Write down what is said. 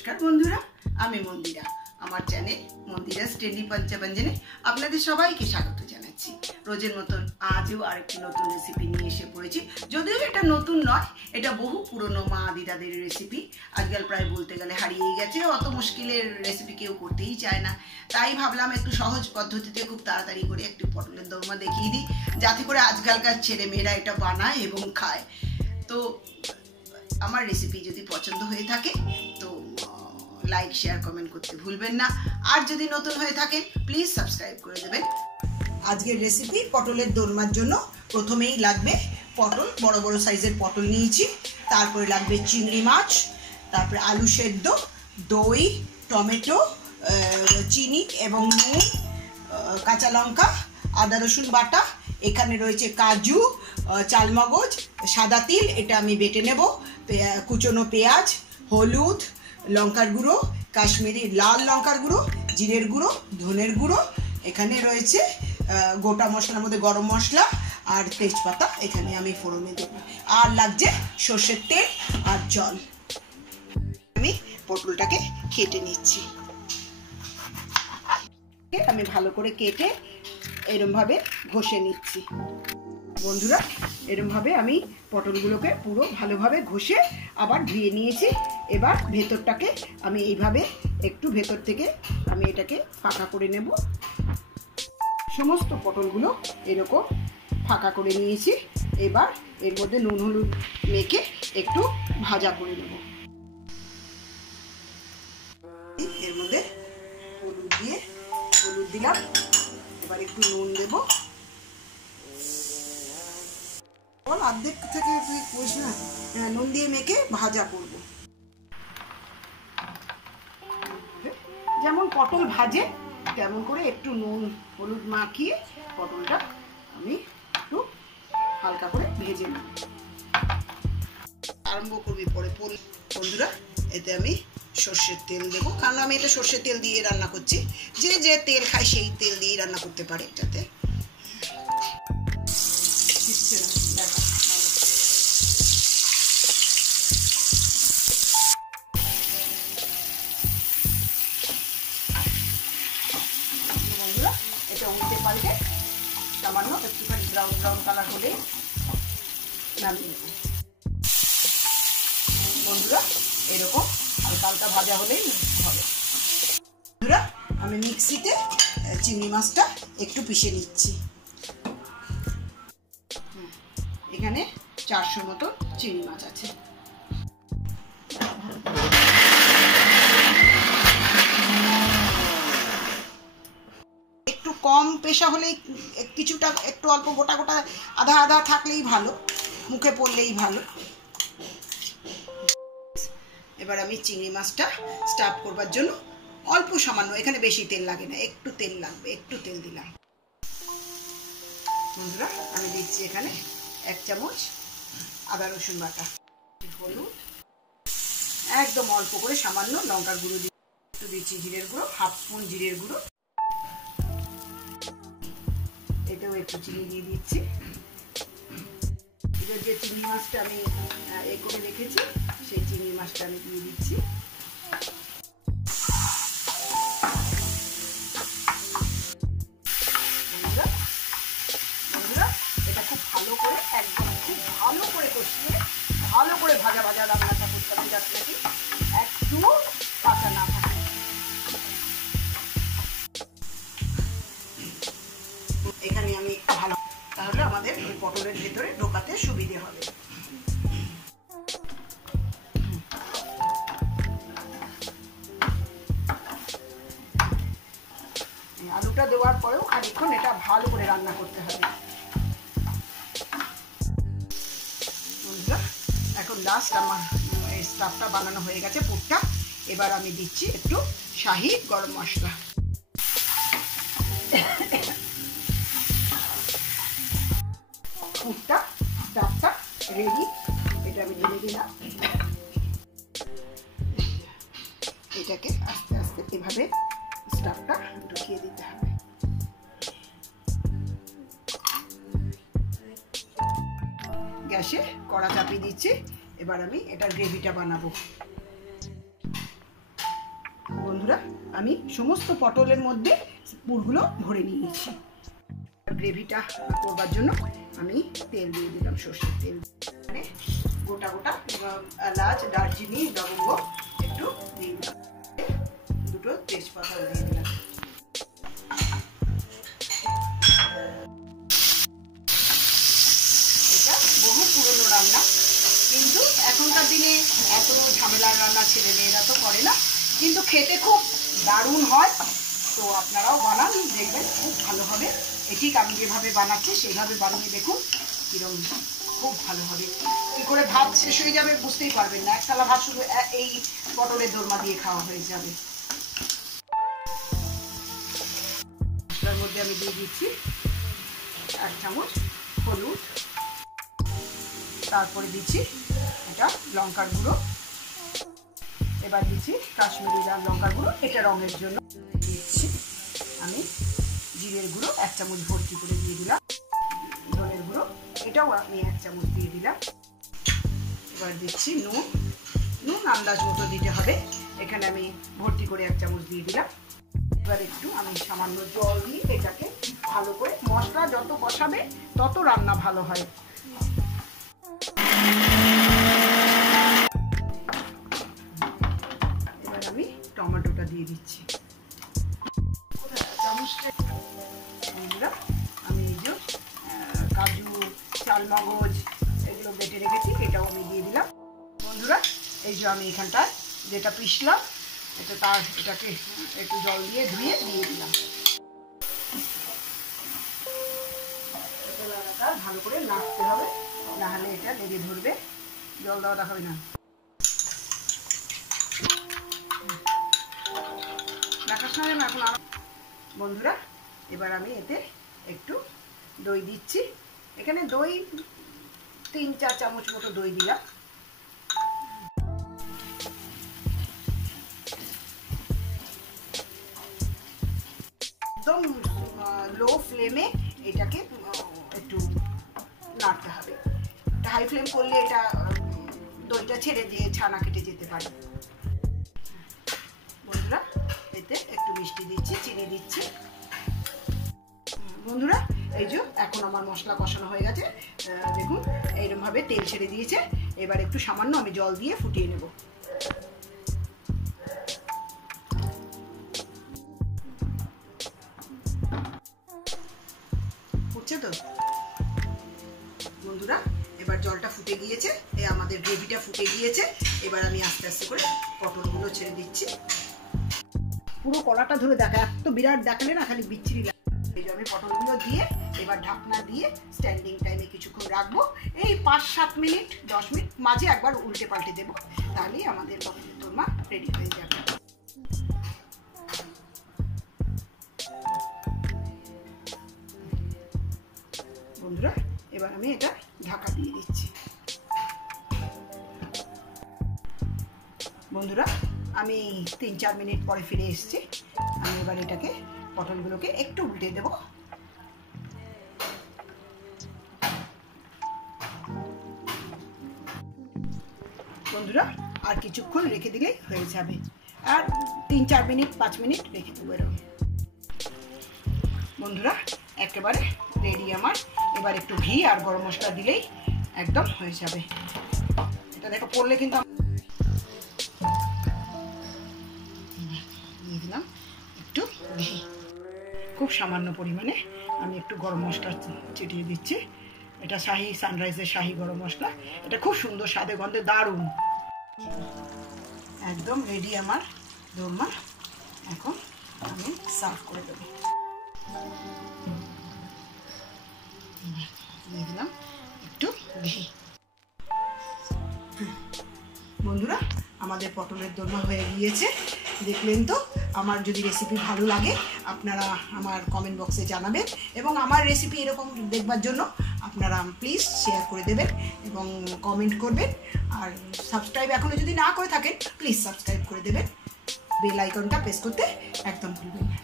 নমস্কার বন্ধুরা, আমি মন্দিরা। আমার চ্যানেল মন্দিরাস ট্রেন্ডি পঞ্চব্যঞ্জনে আপনাদের সবাইকে স্বাগত জানাচ্ছি। রোজের মতন আজও আরেকটি নতুন রেসিপি নিয়ে এসে পড়েছি। যদিও এটা নতুন নয়, এটা বহু পুরনো মা দিদাদের রেসিপি। আজকাল প্রায় বলতে গেলে হারিয়েই গেছে। অত মুশকিলের রেসিপি কেউ করতেই চায় না। তাই ভাবলাম একটু সহজ পদ্ধতিতে খুব তাড়াতাড়ি করে একটু পটলের দোরমা দেখিয়ে দিই, যাতে করে আজকালকার ছেলেমেয়েরা এটা বানায় এবং খায়। তো আমার রেসিপি যদি পছন্দ হয়ে থাকে তো লাইক শেয়ার কমেন্ট করতে ভুলবেন না। আর যদি নতুন হয়ে থাকেন প্লিজ সাবস্ক্রাইব করে দেবেন। আজকের রেসিপি পটলের দোরমার জন্য প্রথমেই লাগবে পটল, বড় বড় সাইজের পটল নিয়েছি। তারপরে লাগবে চিংড়ি মাছ, তারপরে আলু সেদ্ধ, দই, টমেটো, চিনি এবং নুন, কাঁচা লঙ্কা, আদা রসুন বাটা। এখানে রয়েছে কাজু, চালমগজ, সাদা তিল, এটা আমি বেটে নেব, কুচনো পেঁয়াজ, হলুদ, লঙ্কার গুঁড়ো, কাশ্মীরি লাল লঙ্কার গুঁড়ো, জিরের গুঁড়ো, ধনের গুঁড়ো। এখানে রয়েছে গোটা মশলার মধ্যে গরম মশলা আর তেজপাতা, এখানে আমি ফোড়নে দেব। আর লাগছে সর্ষের তেল আর জল। আমি পটলটাকে কেটে নিচ্ছি। আমি ভালো করে কেটে এরমভাবে ঘষে নিচ্ছি। বন্ধুরা, এরমভাবে আমি পটলগুলোকে পুরো ভালোভাবে ঘষে আবার ধুয়ে নিয়েছি। এবার ভেতরটাকে আমি এইভাবে একটু ভেতর থেকে আমি এটাকে ফাঁকা করে নেব। সমস্ত পটলগুলো এরকম ফাঁকা করে নিয়েছি। এবার এর মধ্যে নুন হলুদ মেখে একটু ভাজা করে নেব। এর মধ্যে হলুদ দিলাম, এবার একটু নুন দেব। অর্ধেক থেকে নুন দিয়ে মেখে ভাজা করব। যেমন পটল ভাজে তেমন করে একটু নুন হলুদ মাখিয়ে পটলটা আমি একটু হালকা করে ভেজে নেব। আরম্ভ করবি পরে বন্ধুরা। এতে আমি সর্ষের তেল দেব, কারণ আমি এটা সর্ষের তেল দিয়ে রান্না করছি। যে যে তেল খায় সেই তেল দিয়েই রান্না করতে পারে। এটাতে বন্ধুরা এটা উল্টে পাল্টে সামান্য একটুখানি ব্রাউন ব্রাউন কালার হলে নামিয়ে নেব। বন্ধুরা এরকম হালকা হালকা ভাজা হলেই হবে। বন্ধুরা আমি মিক্সিতে চিংড়ি মাছটা একটু পিষে নিচ্ছি। এখানে 400 মতো চিংড়ি মাছ আছে। একটু কম পেশা হলেই কিছুটা একটু অল্প গোটা গোটা আধা আধা থাকলেই ভালো, মুখে পড়লেই ভালো। এবার আমি চিংড়ি মাছটা স্টাফ করবার জন্য অল্প সামান্য, এখানে বেশি তেল লাগে না, একটু তেল লাগবে, একটু তেল দিলাম। বন্ধুরা আমি দিচ্ছি এখানে 1 চামচ আদা রসুন বাটা, হলুদ, একদম অল্প করে সামান্য লঙ্কার গুঁড়ো দিয়ে একটু দিচ্ছি জিরের গুঁড়ো, 1/2 স্পুন জিরের গুঁড়ো। এটাও একটু চিনি দিয়ে দিচ্ছি। এবার যে চিংড়ি মাছটা আমি করে রেখেছি সেই চিংড়ি মাছটা আমি দিয়ে দিচ্ছি। বন্ধুরা এটা খুব ভালো করে একদম খুব ভালো করে কষিয়ে ভালো করে ভাজা ভাজা রান্নাটা করতে হবে, যাতে নাকি একটু কাঁচা না থাকে। এখানে আমি ভালো, তাহলে আমাদের ওই পটলের ভেতরে ঢোকাতে সুবিধে হবে। আলুটা দেওয়ার পরেও খানিকক্ষণ এটা ভালো করে রান্না করতে হবে। এখন লাস্ট আমার এই স্টাফটা বানানো হয়ে গেছে, পুরটা। এবার আমি দিচ্ছি একটু শাহি গরম মশলা। পুরটা স্টাফটা রেডি, এটা আমি ঢেলে দিলাম। এটাকে আস্তে আস্তে এভাবে স্টাফটা ঢুকিয়ে দিতে হবে। গ্যাসে কড়া চাপিয়ে দিচ্ছি। এবার আমি এটার গ্রেভিটা বানাবো। বন্ধুরা আমি সমস্ত পটলের মধ্যে পুরগুলো ভরে নিয়েছি। গ্রেভিটা করবার জন্য আমি তেল দিয়ে দিলাম, সর্ষের তেল। মানে গোটা গোটা এলাচ, দারচিনি, লবঙ্গ একটু দিয়ে দিলাম, দুটো তেজপাতা দিয়ে দিলাম। এটা বহু পুরনো রান্না, কিন্তু এখনকার দিনে এত ঝামেলার রান্না ছেলে মেয়েরা তো করে না, কিন্তু খেতে খুব দারুণ হয়। তো আপনারাও বানান, দেখবেন খুব ভালো হবে। ঠিক আমি যেভাবে বানাচ্ছি সেইভাবে বানিয়ে দেখুন, কিরকম খুব ভালো হবে। কী করে ভাত শেষ হয়ে যাবে বুঝতেই পারবেন না, এক থালা ভাত শুধু এই পটলের দোরমা দিয়ে খাওয়া হয়ে যাবে। তার মধ্যে আমি দিয়ে দিচ্ছি 1 চামচ হলুদ, তারপরে দিচ্ছি এটা লঙ্কার গুঁড়ো, এবার দিচ্ছি কাশ্মীরি লাল লঙ্কার গুঁড়ো, এটা রঙের জন্য দিচ্ছি। আমি জিরের গুঁড়ো 1 চামচ ভর্তি করে দিয়ে দিলাম, ধনের গুঁড়ো এটাও আমি 1 চামচ দিয়ে দিলাম। এবার দিচ্ছি নুন আন্দাজ মতো দিতে হবে, এখানে আমি ভর্তি করে 1 চামচ দিয়ে দিলাম। এবার একটু আমি সামান্য জল দিয়ে এটাকে ভালো করে, মশলা যত কষাবে তত রান্না ভালো হয়। এবার আমি টমেটোটা দিয়ে দিচ্ছি। বন্ধুরা আমি এই যে কাজু, চালমগজ এগুলো বেটে রেখেছি, এটাও আমি দিয়ে দিলাম। বন্ধুরা এই যে আমি এখানটায় যেটা পিষলাম এটাকে একটু জল দিয়ে ধুয়ে দিয়ে দিলাম। ভালো করে নাড়তে হবে, নাহলে এটা লেগে ধরবে, জল দেওয়া হবে না। দেখার সময় না এখন। বন্ধুরা এবার আমি এতে একটু দই দিচ্ছি, এখানে দই 3-4 চামচ মতো দই দিলাম। একদম লো ফ্লেমে এটাকে একটু নাড়তে হবে, হাই ফ্লেম করলে এটা দইটা ছেড়ে দিয়ে ছানা কেটে যেতে পারে। বন্ধুরা এতে একটু মিষ্টি দিচ্ছি, চিনি দিচ্ছি। বন্ধুরা এই যে এখন আমার মশলা কষানো হয়ে গেছে, দেখুন এইরকম ভাবে তেল ছেড়ে দিয়েছে। এবার একটু সামান্য আমি জল দিয়ে ফুটিয়ে নেব। ফুটছে তো বন্ধুরা, এবার জলটা ফুটে গিয়েছে, আমাদের গ্রেভিটা ফুটে গিয়েছে। এবার আমি আস্তে আস্তে করে পটলগুলো ছেড়ে দিচ্ছি। পুরো কড়াটা ধরে দেখা, এত বিরাট দেখালে না খালি বিচ্ছিরি লাগে। এই যে আমি পটলগুলো দিয়ে এবার ঢাকনা দিয়ে স্ট্যান্ডিং টাইমে কিছুক্ষণ রাখবো, এই 5-7 মিনিট 10 মিনিট, মাঝে একবার উল্টে পাল্টে দেবো, তাহলেই আমাদের পটলের দোরমা রেডি হয়ে যাবে। বন্ধুরা এবার আমি এটা ঢাকা দিয়ে দিচ্ছি। বন্ধুরা আমি 3-4 মিনিট পরে ফিরে এসেছি। আমি এবার এটাকে পটলগুলোকে একটু উল্টে দেব। বন্ধুরা আর কিছুক্ষণ রেখে দিলেই হয়ে যাবে, আর 3-4 মিনিট 5 মিনিট রেখে দেবো এরকম। বন্ধুরা একেবারে রেডি আমার। এবার একটু ঘি আর গরম মশলা দিলেই একদম হয়ে যাবে। এটা দেখো পড়লে কিন্তু দিয়ে দিলাম একটু ঘি, খুব সামান্য পরিমাণে আমি একটু গরম মশলা ছিটিয়ে দিচ্ছি। এটা শাহি সানরাইজের শাহি গরম মশলা, এটা খুব সুন্দর স্বাদে গন্ধে দারুণ। একদম রেডি আমার দোরমা। এখন আমি সার্ভ করে দেবো। দিয়ে দিলাম একটু ঘি। বন্ধুরা আমাদের পটলের দোরমা হয়ে গিয়েছে, দেখলেন তো। আমার যদি রেসিপি ভালো লাগে আপনারা আমার কমেন্ট বক্সে জানাবেন, এবং আমার রেসিপি এরকম দেখবার জন্য আপনারা প্লিজ শেয়ার করে দেবেন এবং কমেন্ট করবেন। আর সাবস্ক্রাইব এখনও যদি না করে থাকেন প্লিজ সাবস্ক্রাইব করে দেবেন, বেল আইকনটা প্রেস করতে একদম ভুলবেন না।